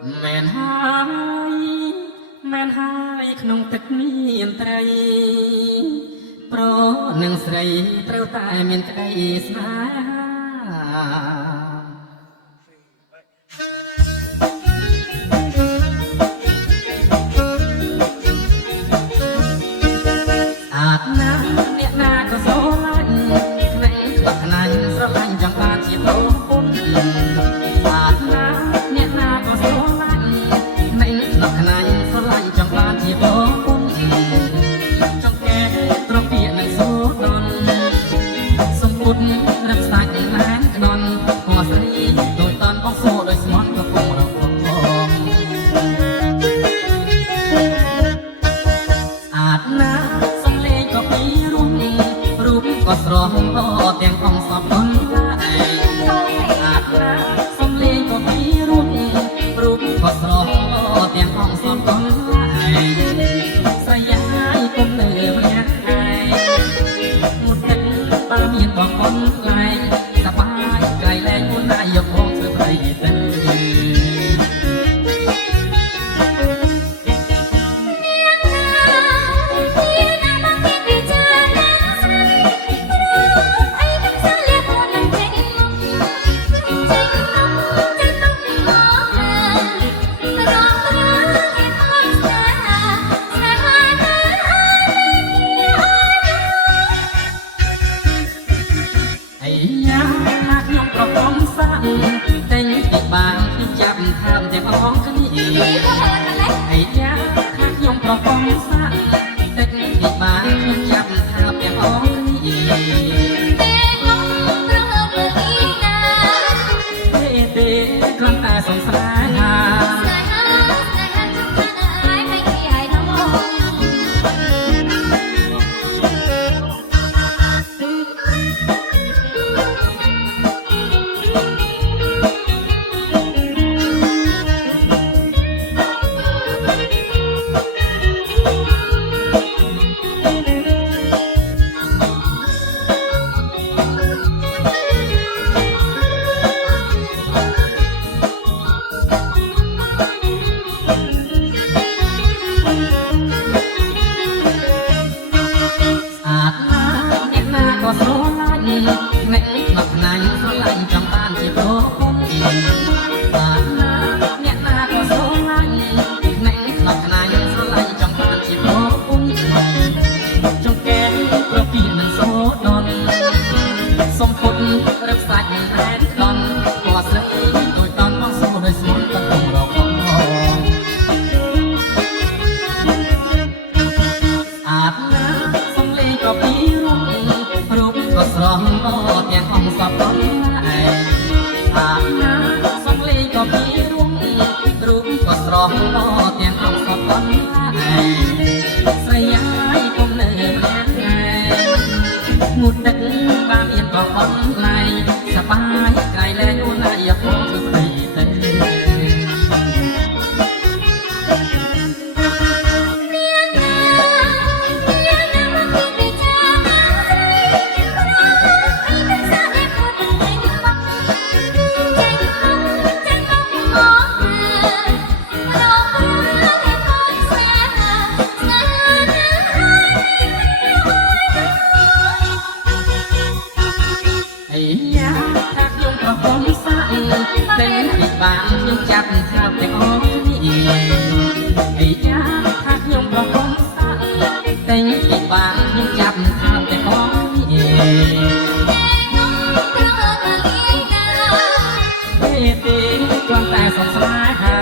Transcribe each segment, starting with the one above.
មែនហើយមែនហើយក្នុងទឹកមានត្រីប្រនឹងស្រីត្រូវតែមានក្តីស្នេហាអាតណាអ្នកណាក៏ស្រឡាញ់ក្លែងខ្លាញ់ស្រឡាញ់ចង់បានជាប្រពន្ធអាតណាអ្នកណាក៏ស្រឡាញ់ក្លែងខ្លាញ់ស្រឡាញ់ចង់បានជាប្រពន្ធចង់កែត្រង់ពាក្យនឹងសូដនសំពុតរឹកសាច់ឡានក្ដន់ពណ៌ស្រីដូចតនបងសូដោយស្មន់ក៏ពុំរកផងអាតណាក៏ពីរូបក៏ស្រស់ទាំងអង្គសពនឡាយអាតណាសំលេងក៏ពីរូបក៏ស្រស់ទាំងអង្គសពនឡាយស្រយាយគុំនៅម្នាក់ឯងមុតទឹកបើមានបងអនឡាយសប្បាយក្រៃលែងមុនណាយកបងធ្វើប្រៃទៅតែងពីបានខ្ញុំចាប់ថាមទាំងអងគ្នាហើយយ៉ាថាខ្ញុំប្រកបសាក់តែងពីបានខ្ញុំចាប់ថាមទាំងអងគ្នាតែខ្ញុំប្រហើបលើទីណាទេគ្រាន់តែសង្ស្រ័យណាមុតទឹកបានមានប្រអនឡាយសបាយក្រៃលែងអូនណាយកមកធ្វើទៅបានខ្ញុំចាប់ថាប់ទាំងអស់គ្នាអីយ៉ាថាខ្ញុំប្រកបសាក់តែងពីបានខ្ញុំចាប់ថាប់ទាំងអស់គ្នាទេគ្រាន់តែសង្ស្រ័យហា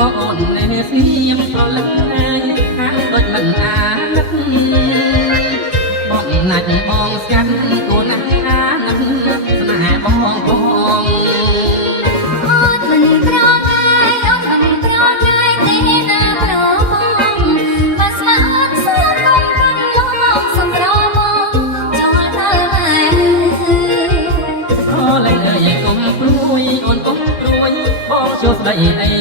ក៏អូននៅស្ងៀមប្រលឹងហាក់ដូចមិនអាណិតបងណាច់បងស្កាត់គួរណាស់អាណិតស្នេហ៍បងបងអូនមិនប្រងាយអូនមិនប្រងាយទេណាប្របងបើស្មាអូនសួរកុំប្រឡងសម្របងចូលទៅហើយអូលែងអើយកុំព្រួយអូនកុំព្រួយបងចូលស្ដីអី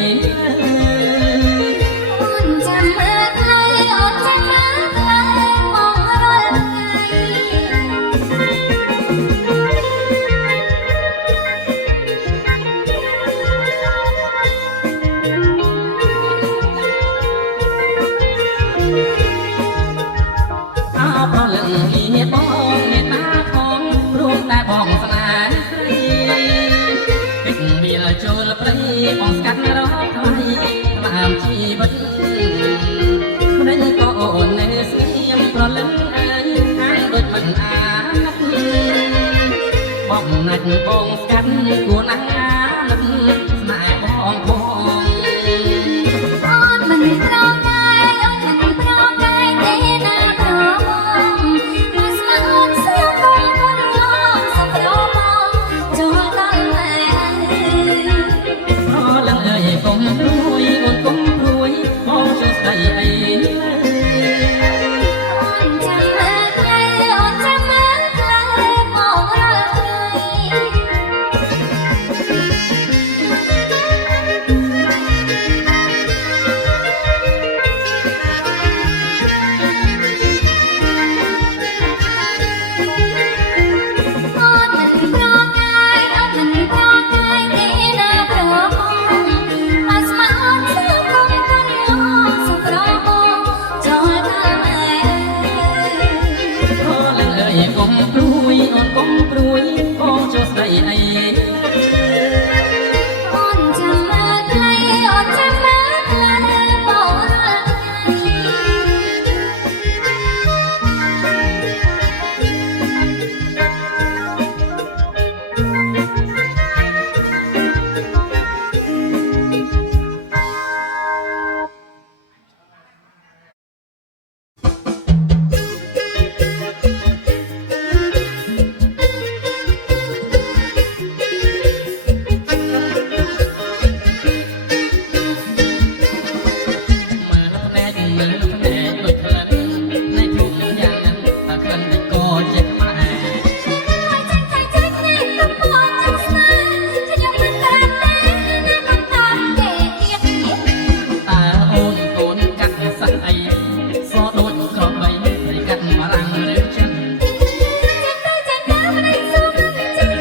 អូនចាំមើលខ្លីអូនចាំមើលខ្លីបងរាល់អោប្រលឹងនេះបងមេតាផងរួមតែបងស្នេហ៍ស្រីពេញវាចូលព្រៃបងស្កាត់រកថ្លៃតាមជីវិតមិនក៏អូននៅស្ងៀមប្រលឹងអើយហាក់ដូចមិនអាណិតបងណាច់បងស្កាត់គួរណាស់អាណិតស្នេហ៍បងបងអូនមិនប្រងាយអូនមិនប្រងាយទេណាប្របងបើស្មាអូនសួរកុំប្រឡងសម្របងចូលទៅហើយ ប្រលឹងអើយកុំព្រួយអូនកុំព្រួយបងចូលស្ដីអីអូនចាំមើលខ្លីអូនចាំមើលខ្លីបងរាល់អូនមិនប្រងាយអូនមិនប្រងាយទេណាប្របងបើស្មាអូនសួរកុំប្រឡងសម្របងចូលទៅហើយ ប្រលឹងអើយកុំព្រួយអូនកុំព្រួយបងចូលស្ដីអីអូនចាំមើលខ្លីអូនចាំមើលខ្លីបងរាល់មើលភ្នែកដូចក្លិននៃធុំយ៉ាងហ្នឹងតែក្លិនតិចក៏ជាខ្មែរ ហើយចាញ់ចាញ់ចាញ់នេះកំពុងចាំស្នេហ៍ខ្ញុំមិនតាមទេណាមិនតាមទេទៀតនេះ តើអូនកូនកាត់សក់អីសដូចក្របីនៃកាត់បារាំងឬចិនចាញ់ទៅមិនឲ្យសួរមិនចាញ់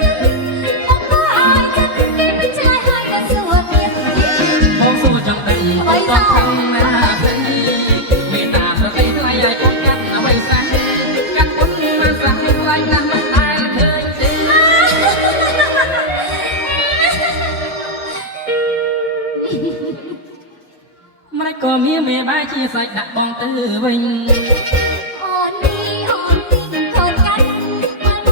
មកក៏ឲ្យចាញ់គេមិនឆ្លើយហើយក៏សួរទៀតបងសួរចង់ដឹងបងខំណាស្អីមេតាប្រកៃថ្លៃឲ្យកូនកាត់អ្វីសោះកាត់ពុតមកសាក់ថ្លៃណាស់មិនដែលឃើញទេម្លេចក៏មានមេបាយជាសាច់ដាក់បងទៅវិញ អូននេះអូននេះកូនកាត់មក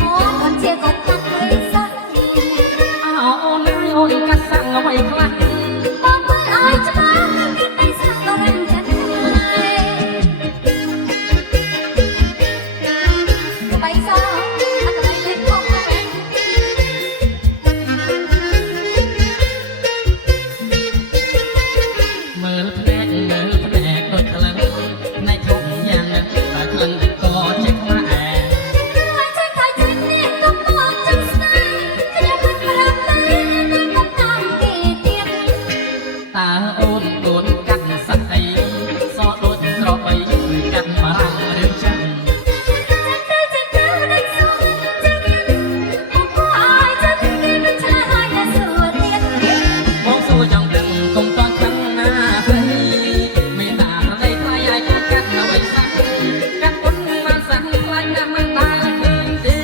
មកអូនជាកូនកាត់មិនសោះ អោអូនហើយអូនកាត់សាក់អ្វីខ្លះ បងមើលឲ្យច្បាស់គេតែសាក់ដល់រំចាត់ហើយបៃសោះអត់ទៅលេខផងទេ មើលភ្នែកដូចក្លិននៃធុំយ៉ាងហ្នឹងតែក្លិនតិចក៏ជាខ្មែរ ហើយចាញ់ទៅចាញ់នេះកំពុងចាំស្នេហ៍ខ្ញុំមិនប្រាប់ទេណាមិនតាមទេទៀត តើអូនកូនកាត់សក់អីសដូចក្របីឬកាត់បារាំងឬចិន ចាញ់ទៅមិនឲ្យសួរចាញ់មកក៏ឲ្យចាញ់គេមិនឆ្លើយហើយក៏សួរទៀត បងសួរចង់ដឹងកុំតន់ខឹងណាស្រីមេតាប្រកៃថ្លៃឲ្យកូនកាត់អ្វីសោះកាត់ពុតមកសាក់ថ្លៃណាស់មិនដែលឃើញទេ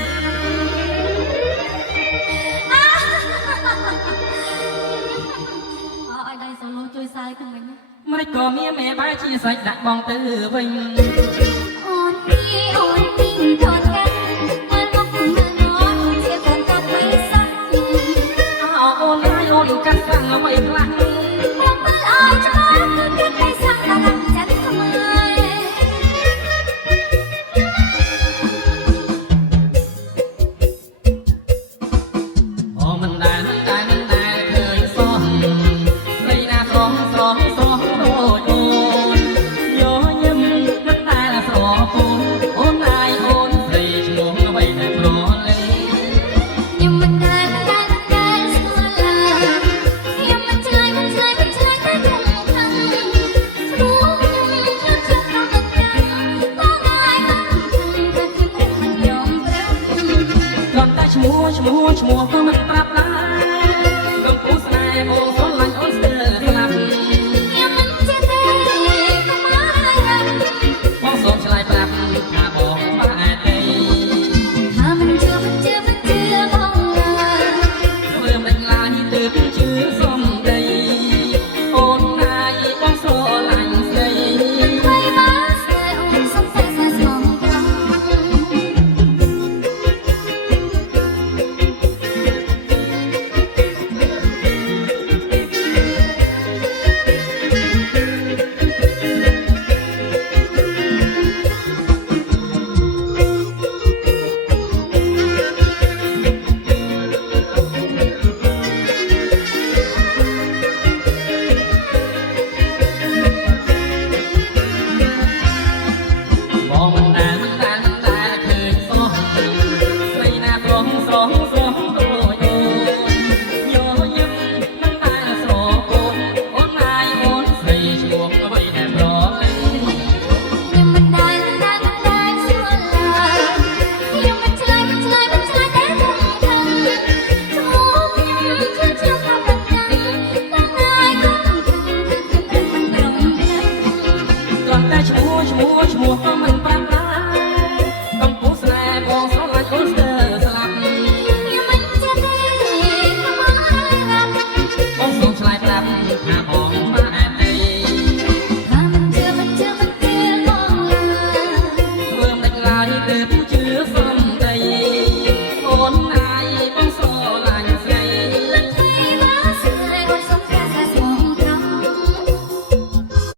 ឲ្យដៃសូឡូជួយសាយខ្ញុំវិញ ម្លេចក៏មានមេបាយជាសាច់ដាក់បងទៅវិញ អូននេះអូននេះកូនកាត់មើលមកមើលមកជាកូនកាត់មិនសោះ អោអូនហើយអូនកាត់សាក់អ្វីខ្លះ បងមើល ឈ្មោះក៏មិនប្រាប់